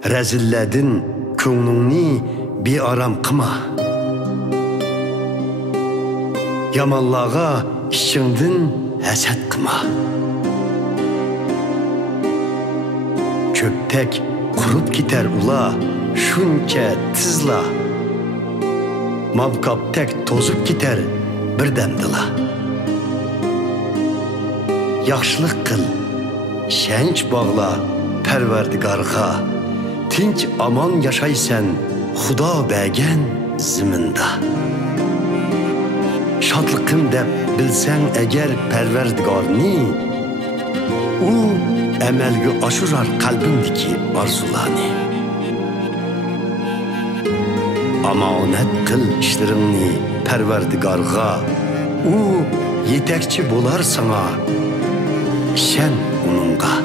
Rəzilledin köңlüңni bearam qıma. Yamanlağa işçindin həsəd qıma. Köptek qurup gider ula, şunca tizla. Mavkaptek tozup gider birdemdila. Yaxşılıq qıl, şənç bağla Pərverdigarğa. Tinç aman yaşaysan Xuda bəgən zimində. Şadlıqım deb bilsən əgər Pərverdigarni, u əməlgü aşurar qalbimdiki arzulani. Amanət qıl işlərimni Pərverdigarğa, u yetekçi bolar sana, şən onunğa.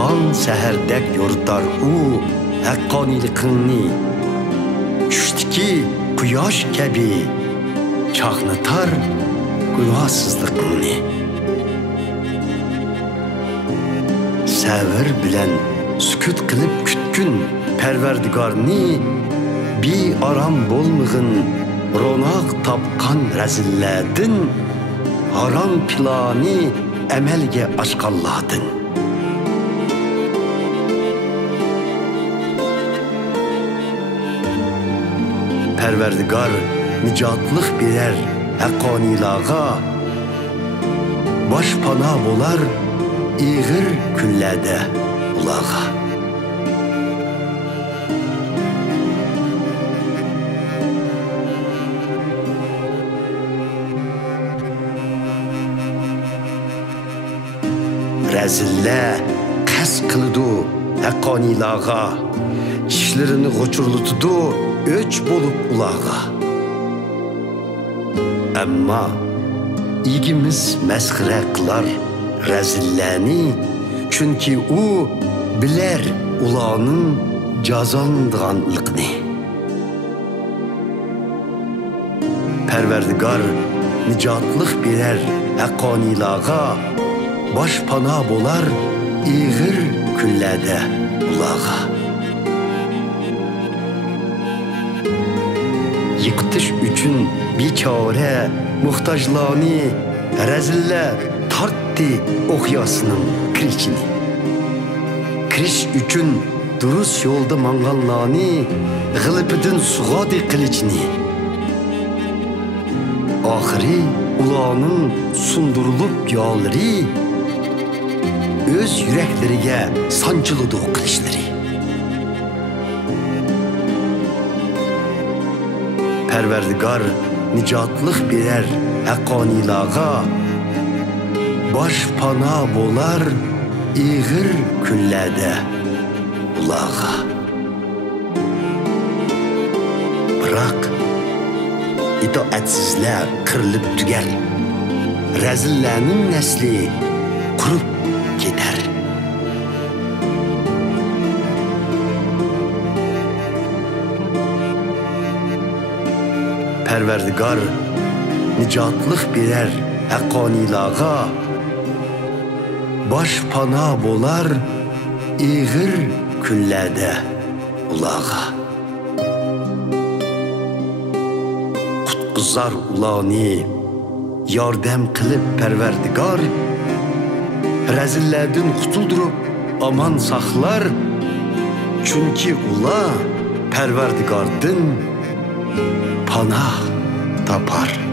Tan səhərdək yordar u haqqanilikini, düşdiki quyosh kabi çağnatar günahsızlıqını. Səvir bilen sükut qılıb kütkün Pərverdigarni, bir aram bolmığın ronaq tapqan rəzilledin, haram planı əməlgə aşqalladın. Pərverdigar nicatlıq birer haqqanilağa, baş pana bolar iğir küllədə ulağa. Rəzillə qəs qılıdu haqqanilağa, işlerini qoçurlutudu öç bolup ulağa. Amma igimiz məsxirə qılar rəzilləni, çünki u bilər ulanın cazandığanlıqni. Pərverdigar nicatlıq birer haqqanilağa, baş pana bolar iğir küllədə ulağa. Yıktış üçün biçare muhtajlani, rəzillə tarttı oxyasının kriçini. Kriç üçün durus yolda manğanlani, gılıpıdın suğadı kılıçni. Ahiri ulanın sundurulup yalları, öz yüreklerine sancılıdı o kılıçları. Pərverdigar nicatlıq birer haqqanilağa, baş pana bolar iğir küllədə ulağa. Bırak itaətsizlər kırılıp tüger, rəzillənin nəsli qurup gider. Pərverdigar nicatlıq birer haqqanilağa, baş pana bolar iğir küllədə ulağa. Qutquzar ulani yardəm qılıb Pərverdigar, rəzillərdin qutuldurup aman saxlar, çünki ula Pərverdigardın panah tapar.